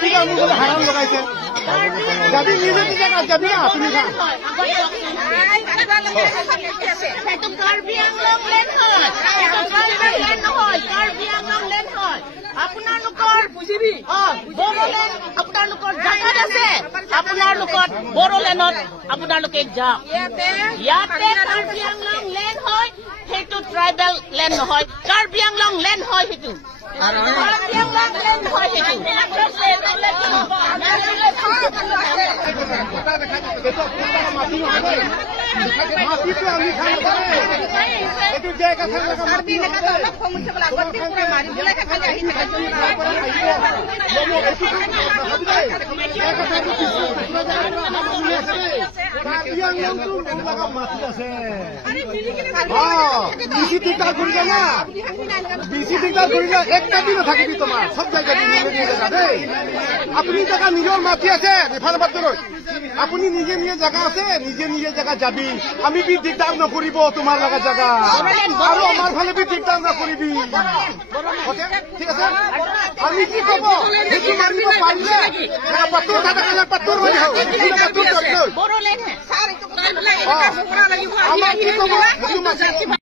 ঠিক আছে মোক হাৰাম লগাইছে যাবি নিজে নিজে যাবি না তুমি আপোনালোকৰ জাগাত আছে আপোনালোকৰ বড়োলেণ্ডত আপোনালোকে যাওক ইয়াতে কাৰ্বি আংলং লেণ্ড হয় সেইটো ট্ৰাইবেল লেণ্ড নহয় কাৰ্বি আংলং লেণ্ড হয় সেইটো কাৰ্বি আংলং লেণ্ড হয় মাটিটো আমি খাই এইটো জেগা মাটি মাটি আছে বেছি দিগদাৰ কৰিলে না বেছি দিগদাৰ কৰিলে একটা দিন থাকিবি তোমাৰ সব জায়গা দেই আপুনি জেগা নিজৰ মাটি আছে ৰিফাৰ বাটৰত আপুনি নিজে নিজে জেগা আছে নিজে নিজে জেগা যাবি আমি বি দিগদাৰ নকৰিব তোমাৰ লগা জেগা আৰু আমাৰ ফালে বি দিগদাৰ নকৰিবি ঠিক আছে আমি কি কব সেইটো মানিব পাৰিলে পাত্তৰ পাত্তৰ হৈ আমাৰ কি কব